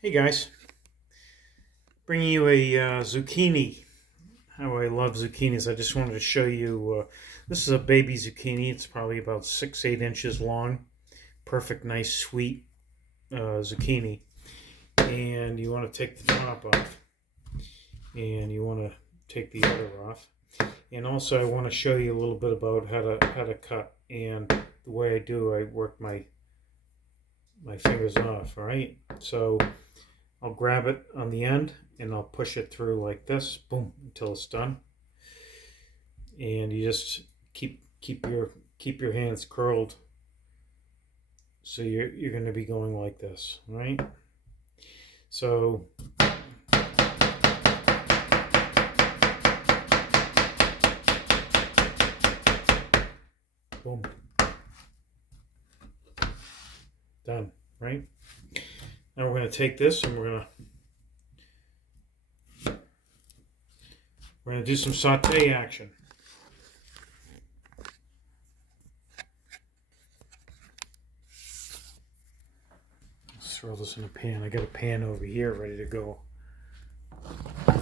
Hey guys, bringing you a zucchini. How I love zucchinis. I just wanted to show you. This is a baby zucchini. It's probably about 6, 8 inches long. Perfect, nice, sweet zucchini. And you want to take the top off, and you want to take the other off. And also, I want to show you a little bit about how to cut. And the way I do, I work my fingers off. All right, so I'll grab it on the end and I'll push it through like this, boom, until it's done. And you just keep your hands curled, so you're going to be going like this, right? So boom, done, right? Now we're going to take this and we're going to do some saute action. Let's throw this in a pan. I got a pan over here ready to go. Hot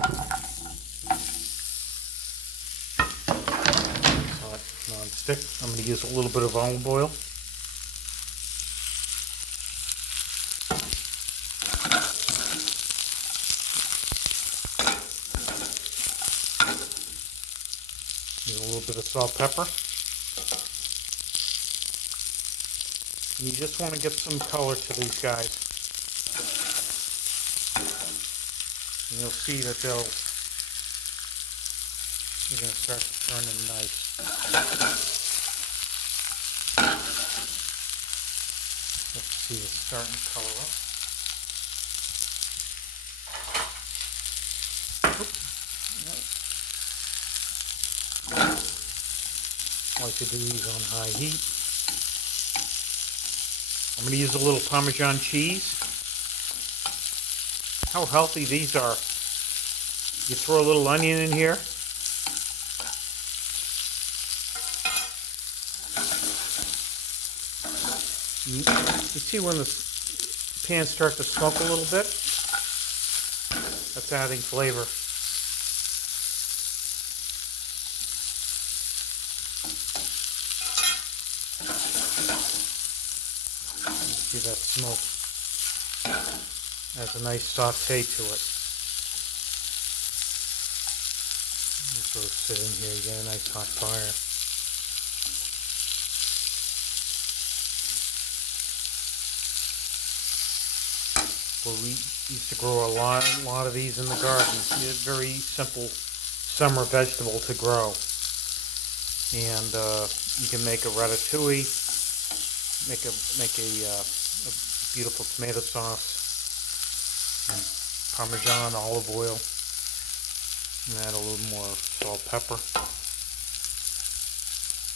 non-stick. I'm going to use a little bit of olive oil. Use a little bit of salt, pepper. And you just want to get some color to these guys. And you'll see that they're going to start to turn in nice. Let's see, it's starting to color up. I like to do these on high heat. I'm going to use a little Parmesan cheese. How healthy these are. You throw a little onion in here. You see when the pans start to smoke a little bit? That's adding flavor. See that smoke adds a nice saute to it. Just go sit in here, you get a nice hot fire. Well, we used to grow a lot of these in the garden. It's a very simple summer vegetable to grow, and you can make a ratatouille. Make a beautiful tomato sauce and Parmesan, olive oil, and add a little more salt, pepper.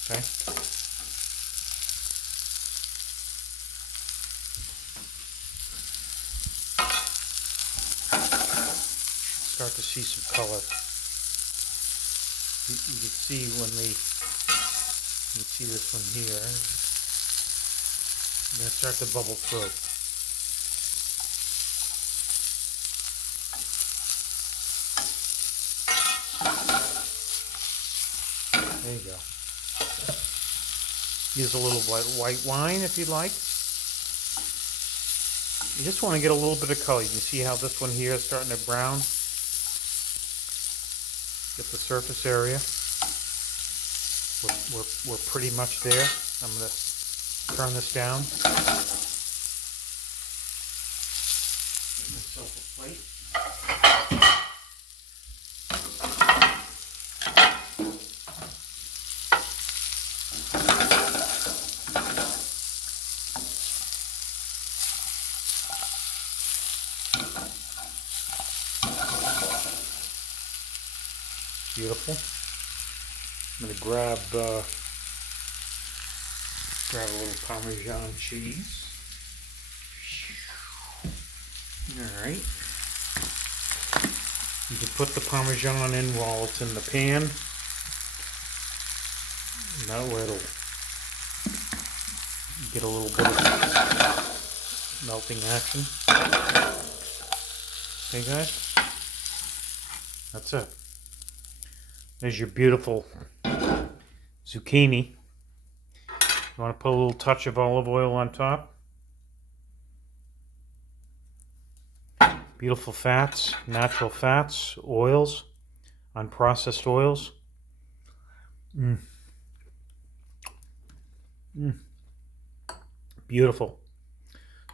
Okay. Start to see some color. You can see when you see this one here. It's going to start to bubble through. There you go. Use a little white wine if you'd like. You just want to get a little bit of color. You can see how this one here is starting to brown. Get the surface area. We're pretty much there. I'm going to turn this down. Get myself a plate. Beautiful. I'm going to grab a little Parmesan cheese. Alright. You can put the Parmesan in while it's in the pan. That way it'll get a little bit of melting action. Okay, guys? That's it. There's your beautiful zucchini. You want to put a little touch of olive oil on top. Beautiful fats, natural fats, oils, unprocessed oils. Mm. Mm. Beautiful.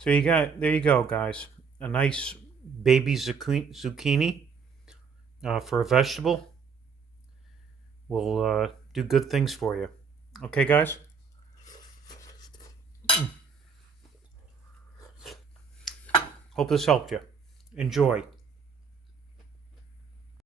So there you go, guys. A nice baby zucchini for a vegetable will do good things for you. Okay, guys? Hope this helped you. Enjoy.